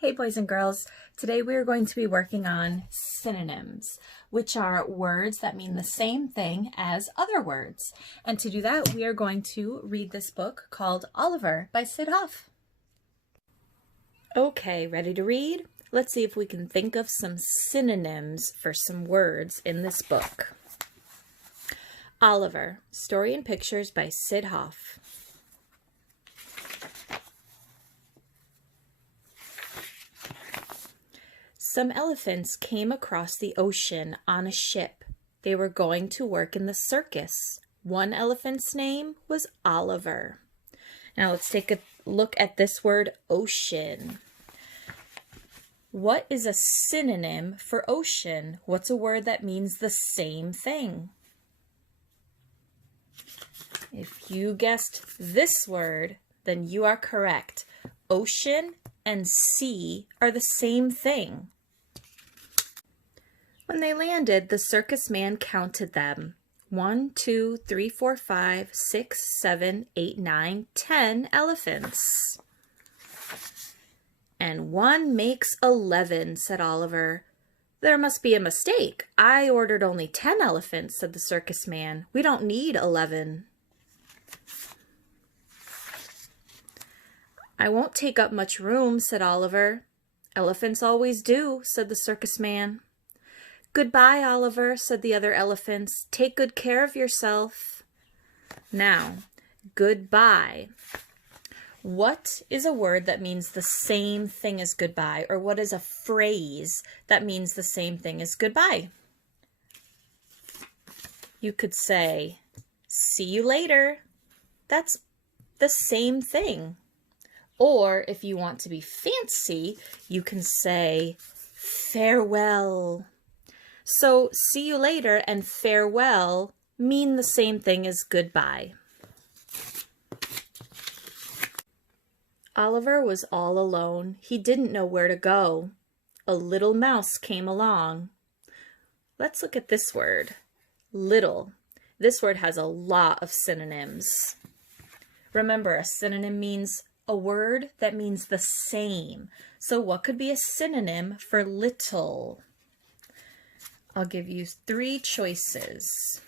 Hey boys and girls, today we are going to be working on synonyms, which are words that mean the same thing as other words. And to do that, we are going to read this book called Oliver by Sid Hoff. Okay, ready to read? Let's see if we can think of some synonyms for some words in this book. Oliver, Story and Pictures by Sid Hoff. Some elephants came across the ocean on a ship. They were going to work in the circus. One elephant's name was Oliver. Now let's take a look at this word ocean. What is a synonym for ocean? What's a word that means the same thing? If you guessed this word, then you are correct. Ocean and sea are the same thing. When they landed, the circus man counted them. 1, 2, 3, 4, 5, 6, 7, 8, 9, 10 elephants. And 1 makes 11, said Oliver. There must be a mistake. I ordered only 10 elephants, said the circus man. We don't need 11. I won't take up much room, said Oliver. Elephants always do, said the circus man. Goodbye, Oliver, said the other elephants. Take good care of yourself. Now, goodbye. What is a word that means the same thing as goodbye? Or what is a phrase that means the same thing as goodbye? You could say, see you later. That's the same thing. Or if you want to be fancy, you can say farewell. So see you later and farewell mean the same thing as goodbye. Oliver was all alone. He didn't know where to go. A little mouse came along. Let's look at this word, little. This word has a lot of synonyms. Remember, a synonym means a word that means the same. So what could be a synonym for little? I'll give you 3 choices.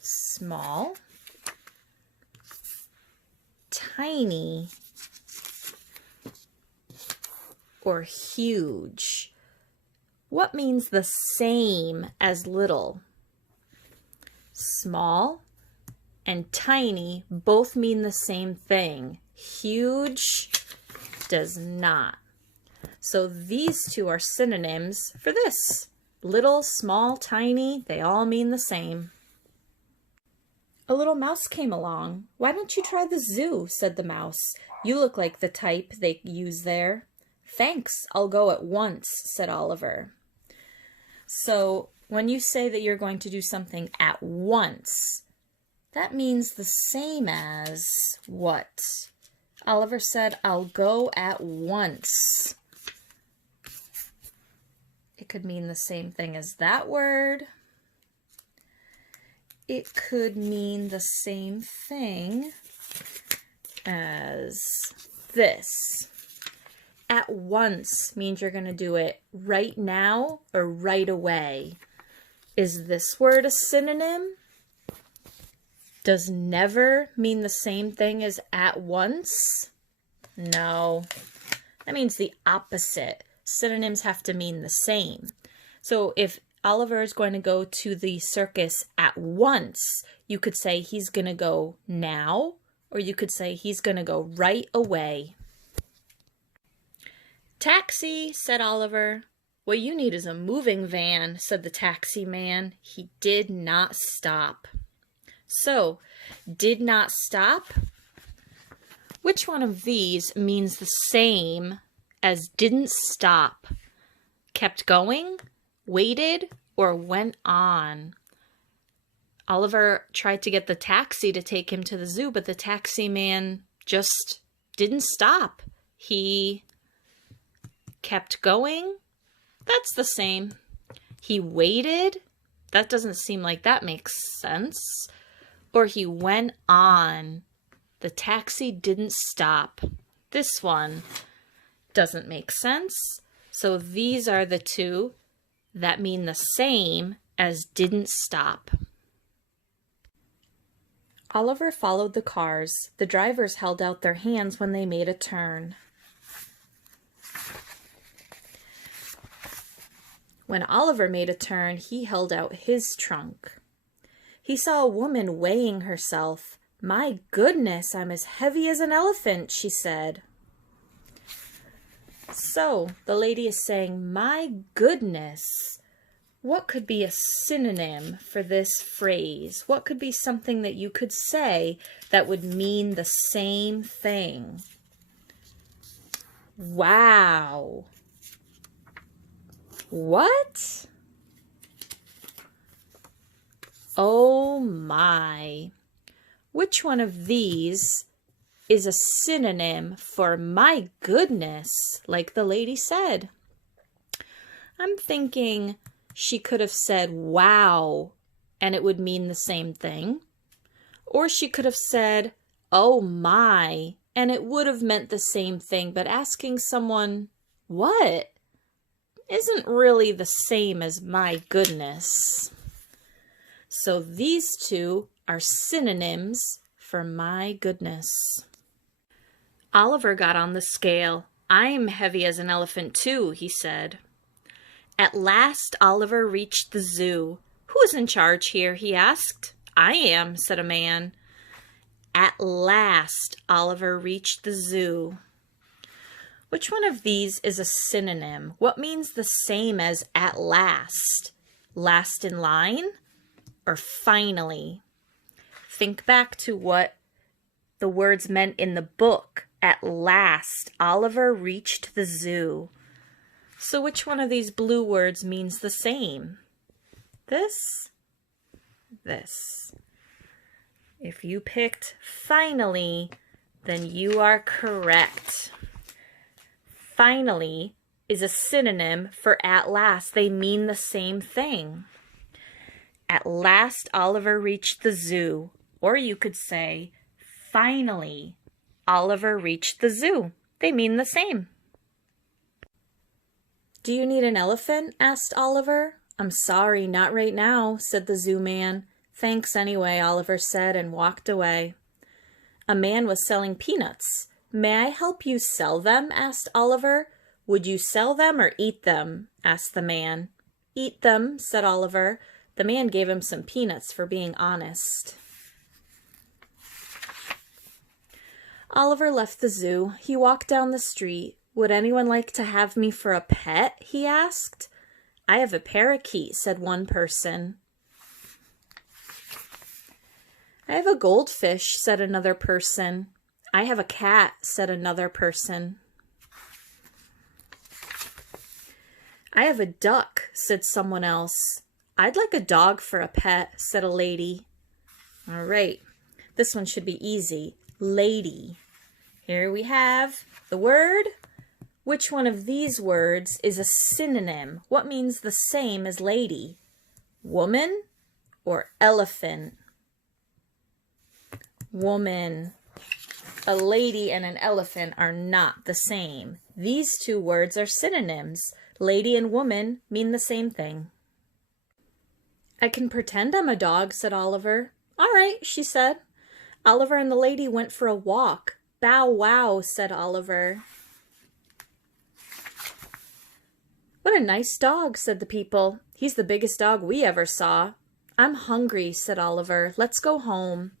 Small, tiny, or huge. What means the same as little? Small and tiny both mean the same thing. Huge does not. So these 2 are synonyms for this. Little, small, tiny, they all mean the same. A little mouse came along. Why don't you try the zoo, said the mouse. You look like the type they use there. Thanks, I'll go at once, said Oliver. So when you say that you're going to do something at once, that means the same as what? Oliver said, I'll go at once. It could mean the same thing as that word. It could mean the same thing as this. At once means you're going to do it right now or right away. Is this word a synonym? Does never mean the same thing as at once? No. That means the opposite. Synonyms have to mean the same. So if Oliver is going to go to the circus at once, you could say he's going to go now, or you could say he's going to go right away. Taxi, said Oliver. What you need is a moving van, said the taxi man. He did not stop. So, did not stop? Which one of these means the same as didn't stop? Kept going, waited, or went on? Oliver tried to get the taxi to take him to the zoo, but the taxi man just didn't stop. He kept going. That's the same. He waited. That doesn't seem like that makes sense. Or he went on. The taxi didn't stop. This one doesn't make sense. So these are the two that mean the same as didn't stop. Oliver followed the cars. The drivers held out their hands when they made a turn. When Oliver made a turn, he held out his trunk. He saw a woman weighing herself. "My goodness, I'm as heavy as an elephant," she said. So, the lady is saying, "My goodness." What could be a synonym for this phrase? What could be something that you could say that would mean the same thing? Wow. What? Oh my. Which one of these is a synonym for my goodness, like the lady said? I'm thinking she could have said wow, and it would mean the same thing. Or she could have said, oh my, and it would have meant the same thing, but asking someone, what, isn't really the same as my goodness. So these two are synonyms for my goodness. Oliver got on the scale. "I'm heavy as an elephant too," he said. At last Oliver reached the zoo. "Who's in charge here?" he asked. "I am," said a man. At last Oliver reached the zoo. Which one of these is a synonym? What means the same as at last? Last in line or finally? Think back to what the words meant in the book. At last, Oliver reached the zoo. So which one of these blue words means the same? This? This. If you picked finally, then you are correct. Finally is a synonym for at last. They mean the same thing. At last, Oliver reached the zoo. Or you could say, finally, Oliver reached the zoo. They mean the same. "Do you need an elephant?" asked Oliver. "I'm sorry, not right now," said the zoo man. "Thanks anyway," Oliver said and walked away. A man was selling peanuts. "May I help you sell them?" asked Oliver. "Would you sell them or eat them?" asked the man. "Eat them," said Oliver. The man gave him some peanuts for being honest. Oliver left the zoo. He walked down the street. "Would anyone like to have me for a pet?" he asked. "I have a parakeet," said one person. "I have a goldfish," said another person. "I have a cat," said another person. "I have a duck," said someone else. "I'd like a dog for a pet," said a lady. All right, this one should be easy. Lady. Here we have the word. Which one of these words is a synonym? What means the same as lady? Woman or elephant? Woman. A lady and an elephant are not the same. These two words are synonyms. Lady and woman mean the same thing. "I can pretend I'm a dog," said Oliver. "All right," she said. Oliver and the lady went for a walk. "Bow wow," said Oliver. "What a nice dog," said the people. "He's the biggest dog we ever saw." "I'm hungry," said Oliver. "Let's go home."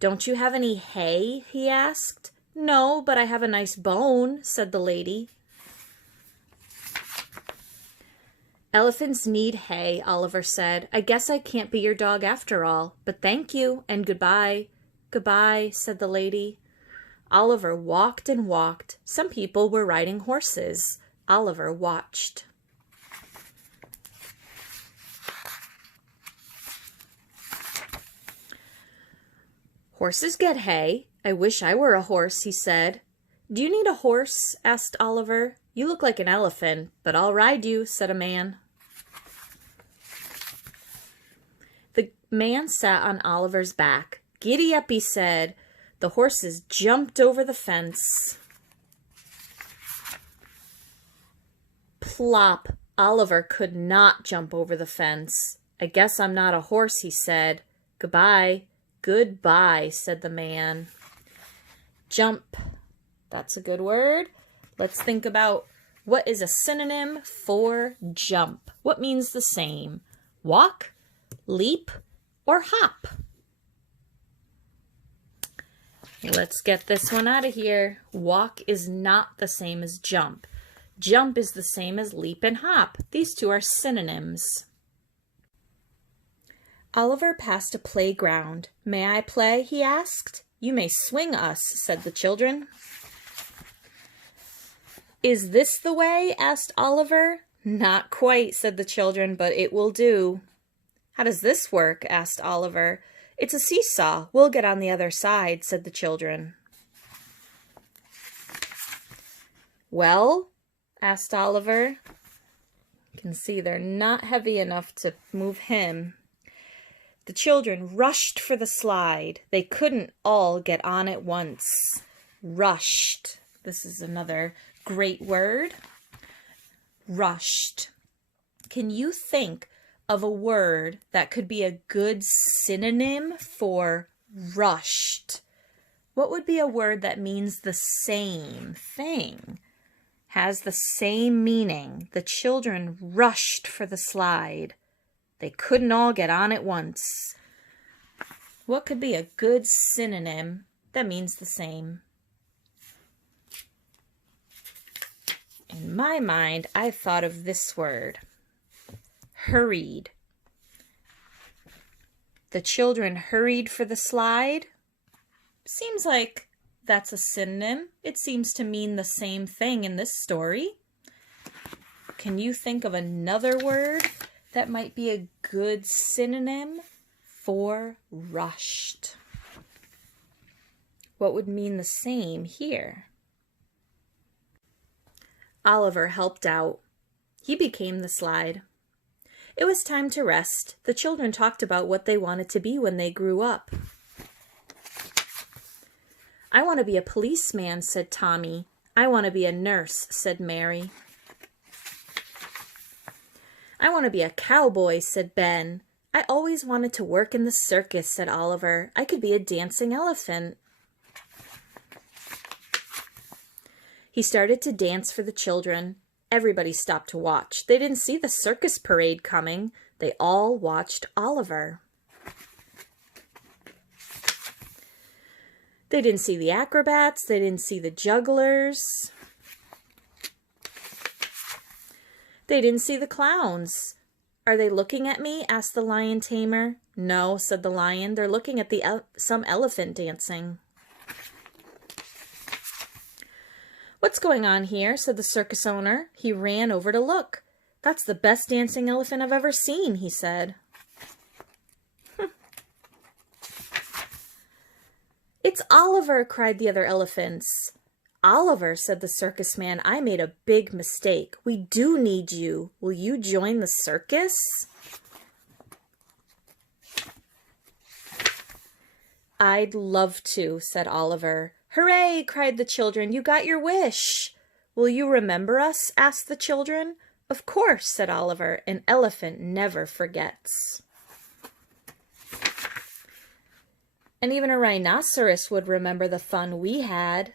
"Don't you have any hay?" he asked. "No, but I have a nice bone," said the lady. "Elephants need hay," Oliver said. "I guess I can't be your dog after all, but thank you and goodbye." "Goodbye," said the lady. Oliver walked and walked. Some people were riding horses. Oliver watched. "Horses get hay. I wish I were a horse," he said. "Do you need a horse?" asked Oliver. "You look like an elephant, but I'll ride you," said a man. The man sat on Oliver's back. "Giddy up," he said. The horses jumped over the fence. Plop! Oliver could not jump over the fence. I guess I'm not a horse, he said. Goodbye. Goodbye, said the man. Jump. That's a good word. Let's think about what is a synonym for jump. What means the same? Walk, leap, or hop? Let's get this one out of here. Walk is not the same as jump. Jump is the same as leap and hop. These two are synonyms. Oliver passed a playground. May I play? He asked. You may swing us, said the children. Is this the way? Asked Oliver. Not quite, said the children, but it will do. How does this work? Asked Oliver. It's a seesaw. We'll get on the other side, said the children. Well? Asked Oliver. You can see they're not heavy enough to move him. The children rushed for the slide. They couldn't all get on at once. Rushed. This is another great word. Rushed. Can you think of a word that could be a good synonym for rushed? What would be a word that means the same thing? Has the same meaning. The children rushed for the slide. They couldn't all get on at once. What could be a good synonym that means the same? In my mind, I thought of this word. Hurried. The children hurried for the slide. Seems like that's a synonym. It seems to mean the same thing in this story. Can you think of another word that might be a good synonym for rushed? What would mean the same here? Oliver helped out. He became the slide. It was time to rest. The children talked about what they wanted to be when they grew up. I want to be a policeman, said Tommy. I want to be a nurse, said Mary. I want to be a cowboy, said Ben. I always wanted to work in the circus, said Oliver. I could be a dancing elephant. He started to dance for the children. Everybody stopped to watch. They didn't see the circus parade coming. They all watched Oliver. They didn't see the acrobats. They didn't see the jugglers. They didn't see the clowns. Are they looking at me? Asked the lion tamer. No, said the lion. They're looking at some elephant dancing. What's going on here? Said the circus owner. He ran over to look. That's the best dancing elephant I've ever seen, he said. It's Oliver, cried the other elephants. Oliver, said the circus man, I made a big mistake. We do need you. Will you join the circus? I'd love to, said Oliver. Hooray, cried the children. You got your wish. Will you remember us? Asked the children. Of course, said Oliver. An elephant never forgets. And even a rhinoceros would remember the fun we had.